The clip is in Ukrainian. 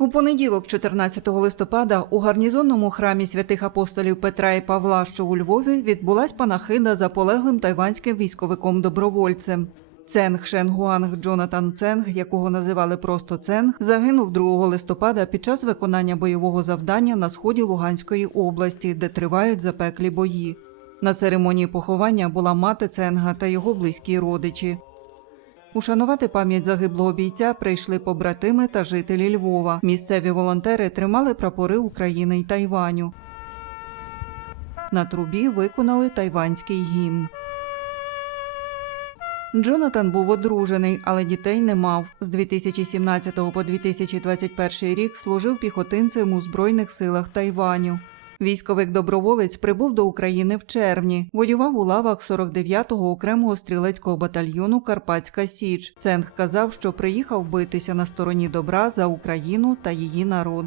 У понеділок, 14 листопада, у гарнізонному храмі святих апостолів Петра і Павла, що у Львові, відбулась панахида за полеглим тайванським військовиком-добровольцем. Ценг Шенгуанг Джонатан Ценг, якого називали просто Ценг, загинув 2 листопада під час виконання бойового завдання на сході Луганської області, де тривають запеклі бої. На церемонії поховання була мати Ценга та його близькі родичі. Ушанувати пам'ять загиблого бійця прийшли побратими та жителі Львова. Місцеві волонтери тримали прапори України й Тайваню. На трубі виконали тайванський гімн. Джонатан був одружений, але дітей не мав. З 2017 по 2021 рік служив піхотинцем у Збройних силах Тайваню. Військовик доброволець прибув до України в червні. Воював у лавах 49-го окремого стрілецького батальйону Карпатська Січ. Ценг казав, що приїхав битися на стороні добра за Україну та її народ.